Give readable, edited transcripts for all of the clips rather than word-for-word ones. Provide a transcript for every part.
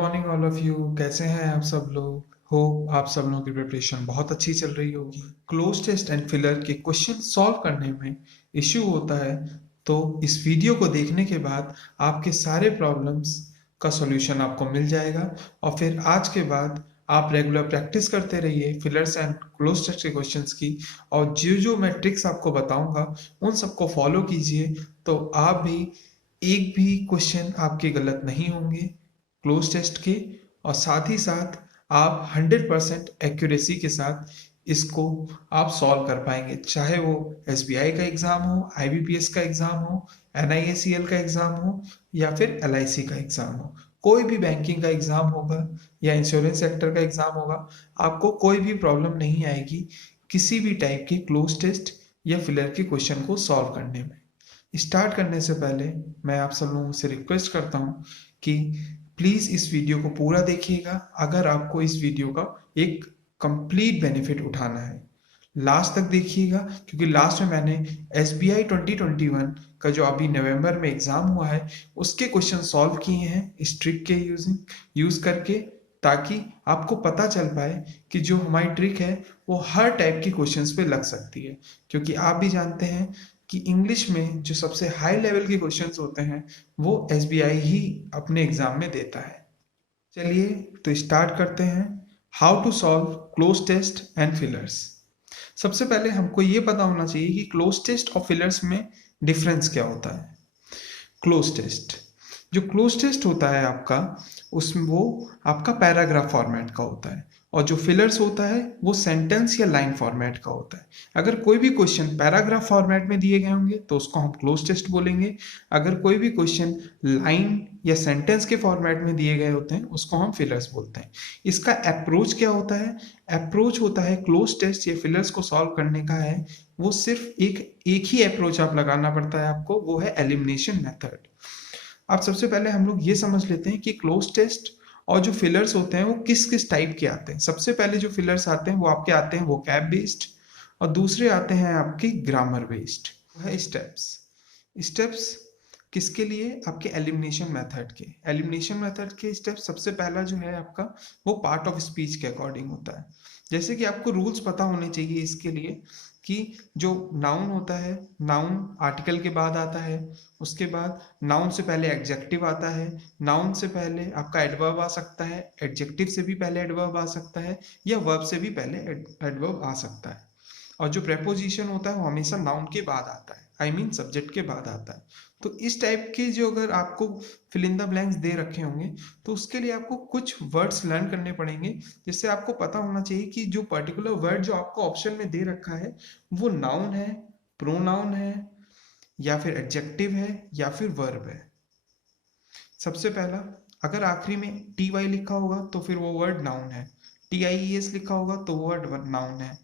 Morning all of you. कैसे हैं आप सब लोग? होप आप सब लोगों की प्रिपरेशन बहुत अच्छी चल रही होगी। क्लोज टेस्ट एंड फिलर के क्वेश्चन सॉल्व करने में इश्यू होता है, तो इस वीडियो को देखने के बाद आपके सारे प्रॉब्लम्स का सॉल्यूशन आपको मिल जाएगा। और फिर आज के बाद आप रेगुलर प्रैक्टिस करते रहिए फिलर्स एंड क्लोज टेस्ट के क्वेश्चंस की। और जो जो मैं ट्रिक्स आपको बताऊंगा उन सबको फॉलो कीजिए, तो आप भी एक भी क्वेश्चन आपके गलत नहीं होंगे क्लोज टेस्ट के। और साथ ही साथ आप 100% एक्यूरेसी के साथ इसको आप सॉल्व कर पाएंगे, चाहे वो एसबीआई का एग्जाम हो, आईबीपीएस का एग्जाम हो, एनआईएसीएल का एग्जाम हो, या फिर एलआईसी का एग्जाम हो। कोई भी बैंकिंग का एग्जाम होगा या इंश्योरेंस सेक्टर का एग्जाम होगा, आपको कोई भी प्रॉब्लम नहीं आएगी किसी भी टाइप के क्लोज टेस्ट या फिलर के क्वेश्चन को सॉल्व करने में। स्टार्ट करने से पहले मैं आप सब लोगों से रिक्वेस्ट करता हूँ कि प्लीज़ इस वीडियो को पूरा देखिएगा, अगर आपको इस वीडियो का एक कंप्लीट बेनिफिट उठाना है। लास्ट तक देखिएगा, क्योंकि लास्ट में मैंने एसबीआई 2021 का जो अभी नवंबर में एग्ज़ाम हुआ है उसके क्वेश्चन सॉल्व किए हैं इस ट्रिक के यूज़ करके, ताकि आपको पता चल पाए कि जो हमारी ट्रिक है वो हर टाइप के क्वेश्चंस पे लग सकती है। क्योंकि आप भी जानते हैं कि इंग्लिश में जो सबसे हाई लेवल के क्वेश्चंस होते हैं वो एसबीआई ही अपने एग्जाम में देता है। चलिए तो स्टार्ट करते हैं। How to solve cloze test and fillers. सबसे पहले हमको ये पता होना चाहिए कि क्लोज टेस्ट और फिलर्स में डिफरेंस क्या होता है। क्लोज टेस्ट, जो क्लोज टेस्ट होता है आपका, उसमें वो आपका पैराग्राफ फॉर्मेट का होता है, और जो फिलर्स होता है वो सेंटेंस या लाइन फॉर्मेट का होता है। अगर कोई भी क्वेश्चन पैराग्राफ फॉर्मेट में दिए गए होंगे तो उसको हम क्लोज टेस्ट बोलेंगे। अगर कोई भी क्वेश्चन लाइन या सेंटेंस के फॉर्मेट में दिए गए होते हैं उसको हम फिलर्स बोलते हैं। इसका अप्रोच क्या होता है? अप्रोच होता है क्लोज टेस्ट या फिलर्स को सॉल्व करने का है, वो सिर्फ एक ही अप्रोच आप लगाना पड़ता है आपको, वो है एलिमिनेशन मेथड। अब सबसे पहले हम लोग ये समझ लेते हैं कि क्लोज टेस्ट और जो फिलर्स होते हैं वो किस किस टाइप के आते हैं। सबसे पहले जो फिलर्स आते हैं वो आपके आते हैं वोकैब बेस्ड, और दूसरे आते हैं आपके ग्रामर बेस्ड। है स्टेप्स। स्टेप्स किसके लिए? आपके एलिमिनेशन मेथड के। एलिमिनेशन मेथड के स्टेप्स सबसे पहला जो है आपका, वो पार्ट ऑफ स्पीच के अकॉर्डिंग होता है। जैसे कि आपको रूल्स पता होने चाहिए इसके लिए, कि जो नाउन होता है, नाउन आर्टिकल के बाद आता है, उसके बाद नाउन से पहले एडजेक्टिव आता है, नाउन से पहले आपका एडवर्ब आ सकता है, एडजेक्टिव से भी पहले एडवर्ब आ सकता है, या वर्ब से भी पहले एडवर्ब आ सकता है। और जो प्रेपोजिशन होता है वो हमेशा नाउन के बाद आता है, आई मीन सब्जेक्ट के बाद आता है। तो इस टाइप के जो अगर आपको फिल इन द ब्लैंक्स दे रखे होंगे तो उसके लिए आपको कुछ वर्ड्स लर्न करने पड़ेंगे, जिससे आपको पता होना चाहिए कि जो पर्टिकुलर वर्ड जो आपको ऑप्शन में दे रखा है वो नाउन है, प्रोनाउन है, या फिर एडजेक्टिव है, या फिर वर्ब है। सबसे पहला, अगर आखिरी में टी वाई लिखा होगा तो फिर वो वर्ड नाउन है, टी आई ई एस लिखा होगा तो वर्ड नाउन है,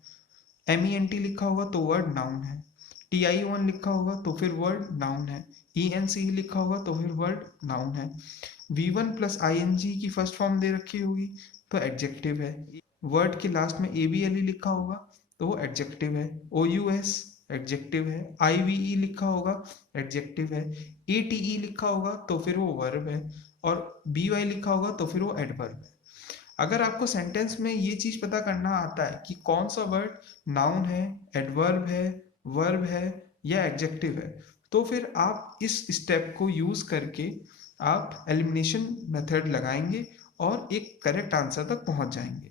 एम ई एन टी लिखा होगा तो वर्ड नाउन है, टी आई वन लिखा होगा तो फिर वर्ड नाउन है, ई एन सी लिखा होगा तो फिर वर्ड नाउन है, V one plus I N G की फर्स्ट फॉर्म दे रखी होगी तो एडजेक्टिव है, वर्ड के लास्ट में ए बी एल ई लिखा होगा तो वो एडजेक्टिव है, ओ यू एस एडजेक्टिव है, आई वी ई लिखा होगा एडजेक्टिव है, ए टी ई लिखा होगा तो फिर वो वर्ब है, और बी वाई लिखा होगा तो फिर वो एडवर्ब है। अगर आपको सेंटेंस में ये चीज पता करना आता है कि कौन सा वर्ड नाउन है, एडवर्ब है, वर्ब है, या एडजेक्टिव है, तो फिर आप इस स्टेप को यूज करके आप एलिमिनेशन मेथड लगाएंगे और एक करेक्ट आंसर तक पहुंच जाएंगे।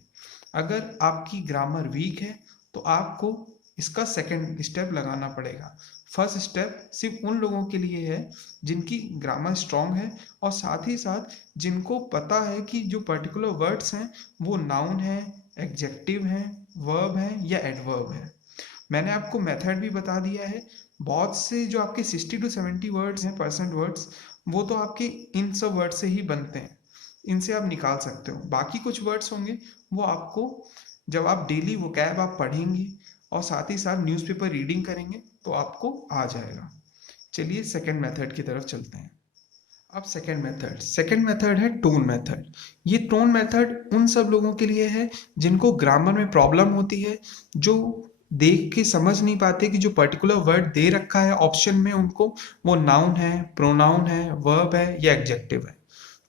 अगर आपकी ग्रामर वीक है तो आपको इसका सेकंड स्टेप लगाना पड़ेगा। फर्स्ट स्टेप सिर्फ उन लोगों के लिए है जिनकी ग्रामर स्ट्रांग है, और साथ ही साथ जिनको पता है कि जो पर्टिकुलर वर्ड्स हैं वो नाउन है, एडजेक्टिव है, वर्ब है, या एडवर्ब है। मैंने आपको मेथड भी बता दिया है। बहुत से जो आपके 60 to 70 वर्ड्स हैं, परसेंट वर्ड्स, वो तो आपके इन सब वर्ड से ही बनते हैं, इनसे आप निकाल सकते हो। बाकी कुछ वर्ड्स होंगे वो आपको, जब आप डेली वोकैब आप पढ़ेंगे और साथ ही साथ न्यूज़पेपर रीडिंग करेंगे तो आपको आ जाएगा। चलिए सेकंड मेथड की तरफ चलते हैं। अब सेकंड मेथड है टोन मेथड। ये टोन मेथड उन सब लोगों के लिए है जिनको ग्रामर में प्रॉब्लम होती है, जो देख के समझ नहीं पाते कि जो पर्टिकुलर वर्ड दे रखा है ऑप्शन में उनको, वो नाउन है, प्रोनाउन है, वर्ब है, या एडजेक्टिव है।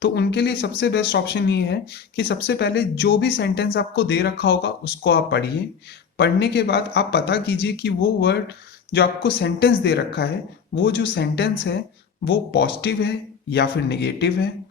तो उनके लिए सबसे बेस्ट ऑप्शन ये है कि सबसे पहले जो भी सेंटेंस आपको दे रखा होगा उसको आप पढ़िए। पढ़ने के बाद आप पता कीजिए कि वो वर्ड जो आपको सेंटेंस दे रखा है, वो जो सेंटेंस है वो पॉजिटिव है या फिर नेगेटिव है।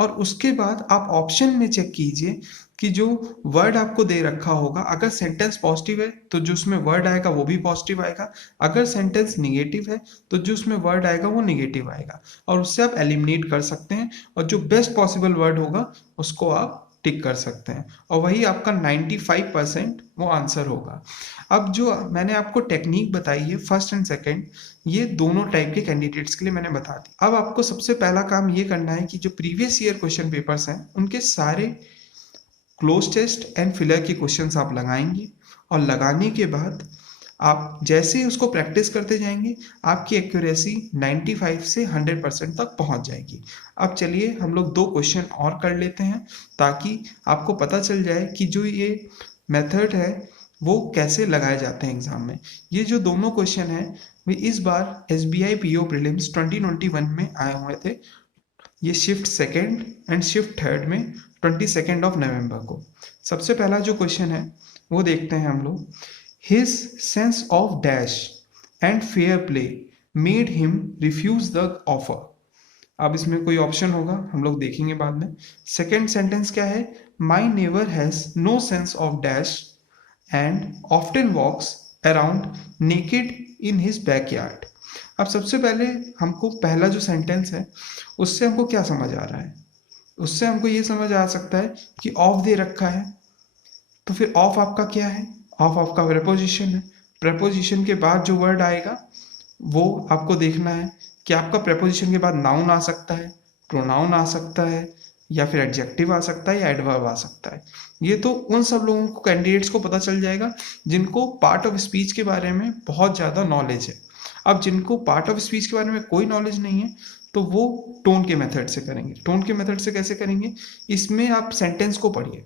और उसके बाद आप ऑप्शन में चेक कीजिए कि जो वर्ड आपको दे रखा होगा, अगर सेंटेंस पॉजिटिव है तो जो उसमें वर्ड आएगा वो भी पॉजिटिव आएगा, अगर सेंटेंस निगेटिव है तो जो उसमें वर्ड आएगा वो निगेटिव आएगा, और उससे आप एलिमिनेट कर सकते हैं और जो बेस्ट पॉसिबल वर्ड होगा उसको आप टिक कर सकते हैं, और वही आपका 95% वो आंसर होगा। अब जो मैंने आपको टेक्निक बताई है फर्स्ट एंड सेकंड, ये दोनों टाइप के कैंडिडेट्स के लिए मैंने बता दी। अब आपको सबसे पहला काम ये करना है कि जो प्रीवियस ईयर क्वेश्चन पेपर्स हैं उनके सारे क्लोज टेस्ट एंड फिलर के क्वेश्चंस आप लगाएंगे, और लगाने के बाद आप जैसे ही उसको प्रैक्टिस करते जाएंगे आपकी एक्यूरेसी 95 से 100% तक पहुंच जाएगी। अब चलिए हम लोग 2 क्वेश्चन और कर लेते हैं ताकि आपको पता चल जाए कि जो ये मेथड है वो कैसे लगाए जाते हैं एग्जाम में। ये जो दोनों क्वेश्चन हैं वे इस बार SBI PO प्रीलिम्स 2021 में आए हुए थे। ये shift second and shift third में 22 नवंबर को। सबसे पहला जो क्वेश्चन है वो देखते हैं हम लोग। His sense of dash and fair play made him refuse the offer. अब इसमें कोई ऑप्शन होगा, हम लोग देखेंगे बाद में। सेकेंड सेंटेंस क्या है? My neighbour has no sense of dash and often walks around naked in his backyard. अब सबसे पहले हमको पहला जो सेंटेंस है उससे हमको क्या समझ आ रहा है? उससे हमको ये समझ आ सकता है कि ऑफ दे रखा है, तो फिर ऑफ आपका क्या है? ऑफ आपका प्रेपोजिशन है। प्रेपोजिशन के बाद जो वर्ड आएगा वो आपको देखना है कि आपका प्रेपोजिशन के बाद नाउन आ सकता है, प्रोनाउन आ सकता है, या फिर एडजेक्टिव आ सकता है, या एडवर्ब आ सकता है। ये तो उन सब लोगों को, कैंडिडेट्स को पता चल जाएगा जिनको पार्ट ऑफ स्पीच के बारे में बहुत ज़्यादा नॉलेज है। अब जिनको पार्ट ऑफ स्पीच के बारे में कोई नॉलेज नहीं है तो वो टोन के मेथड से करेंगे। टोन के मेथड से कैसे करेंगे? इसमें आप सेंटेंस को पढ़िए।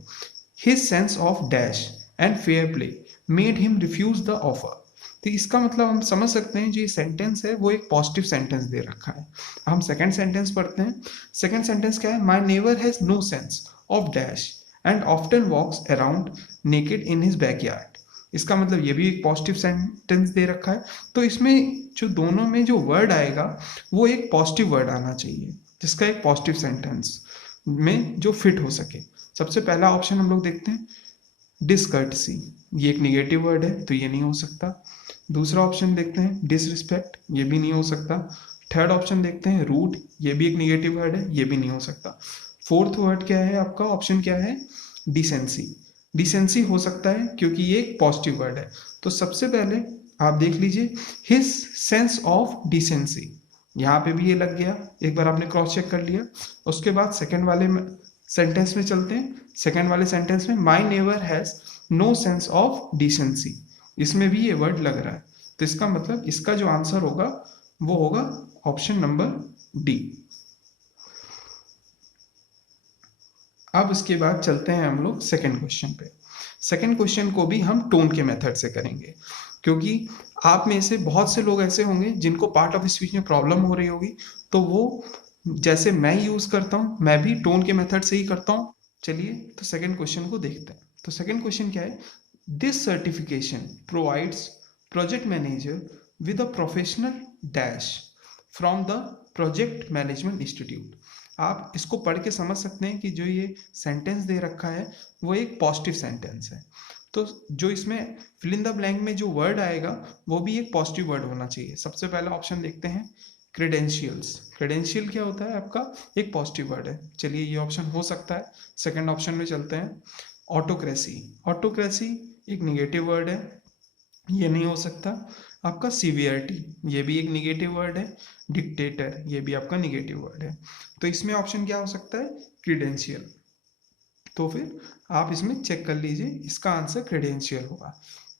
His sense of dash and fair play made him refuse the offer. तो इसका मतलब हम समझ सकते हैं जो ये सेंटेंस है वो एक पॉजिटिव सेंटेंस दे रखा है। हम सेकंड सेंटेंस पढ़ते हैं। सेकंड सेंटेंस क्या है? My neighbour has no sense of dash and often walks around naked in his backyard. इसका मतलब ये भी एक पॉजिटिव सेंटेंस दे रखा है। तो इसमें जो दोनों में जो वर्ड आएगा वो एक पॉजिटिव वर्ड आना चाहिए, जिसका एक पॉजिटिव सेंटेंस में जो फिट हो सके। सबसे पहला ऑप्शन हम लोग देखते हैं, डिसकर्टसी। ये एक निगेटिव वर्ड है तो ये नहीं हो सकता। दूसरा ऑप्शन देखते हैं, डिसरिस्पेक्ट। ये भी नहीं हो सकता। थर्ड ऑप्शन देखते हैं, रूड। ये भी एक निगेटिव वर्ड है, ये भी नहीं हो सकता। फोर्थ वर्ड क्या है आपका? ऑप्शन क्या है? डिसेंसी। डिसेंसी हो सकता है क्योंकि ये एक पॉजिटिव वर्ड है। तो सबसे पहले आप देख लीजिए, हिज सेंस ऑफ डिसेंसी, यहाँ पे भी ये लग गया। एक बार आपने क्रॉस चेक कर लिया। उसके बाद सेकंड वाले सेंटेंस में चलते हैं। सेकंड वाले सेंटेंस में my neighbour has no sense of decency, इसमें भी ये वर्ड लग रहा है। तो इसका मतलब इसका जो आंसर होगा वो होगा ऑप्शन नंबर डी। अब इसके बाद चलते हैं हम लोग सेकंड क्वेश्चन पे। सेकंड क्वेश्चन को भी हम टोन के मेथड से करेंगे, क्योंकि आप में से बहुत से लोग ऐसे होंगे जिनको पार्ट ऑफ स्पीच में प्रॉब्लम हो रही होगी, तो वो जैसे मैं यूज करता हूँ मैं भी टोन के मेथड से ही करता हूँ। चलिए तो सेकंड क्वेश्चन को देखते हैं। तो सेकंड क्वेश्चन क्या है? This certification provides project manager with a professional dash from the project management institute. आप इसको पढ़ के समझ सकते हैं कि जो ये सेंटेंस दे रखा है वो एक पॉजिटिव सेंटेंस है। तो जो इसमें फिल इन द ब्लैंक में जो वर्ड आएगा वो भी एक पॉजिटिव वर्ड होना चाहिए। सबसे पहला ऑप्शन देखते हैं, क्रेडेंशियल्स। क्रेडेंशियल क्या होता है आपका? एक पॉजिटिव वर्ड है। चलिए ये ऑप्शन हो सकता है। सेकंड ऑप्शन में चलते हैं, ऑटोक्रेसी। ऑटोक्रेसी एक निगेटिव वर्ड है, ये नहीं हो सकता। आपका सीवियरिटी, ये भी एक निगेटिव वर्ड है। डिक्टेटर, ये भी आपका निगेटिव वर्ड है। तो इसमें ऑप्शन क्या हो सकता है? क्रीडेंशियल। तो फिर आप इसमें चेक कर लीजिए, इसका आंसर क्रेडेंशियल होगा।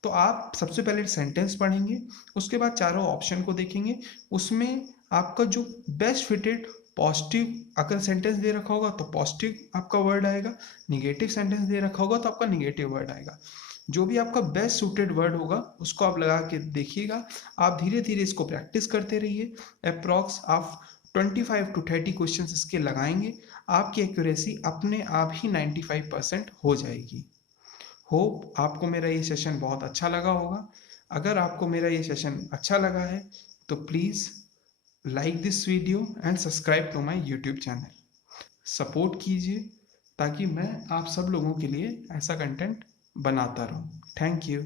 तो आप सबसे पहले सेंटेंस पढ़ेंगे, उसके बाद चारों ऑप्शन को देखेंगे, उसमें आपका जो बेस्ट फिटेड पॉजिटिव अगर सेंटेंस दे रखा होगा तो पॉजिटिव आपका वर्ड आएगा, निगेटिव सेंटेंस दे रखा होगा तो आपका निगेटिव वर्ड आएगा। जो भी आपका बेस्ट सूटेड वर्ड होगा उसको आप लगा के देखिएगा। आप धीरे धीरे इसको प्रैक्टिस करते रहिए। अप्रॉक्स आप 25 टू 30 क्वेश्चन इसके लगाएंगे, आपकी एक्यूरेसी अपने आप ही 95% हो जाएगी। होप आपको मेरा ये सेशन बहुत अच्छा लगा होगा। अगर आपको मेरा ये सेशन अच्छा लगा है तो please like this video and subscribe to my YouTube channel. Support कीजिए ताकि मैं आप सब लोगों के लिए ऐसा कंटेंट बनाता रहूं। Thank you.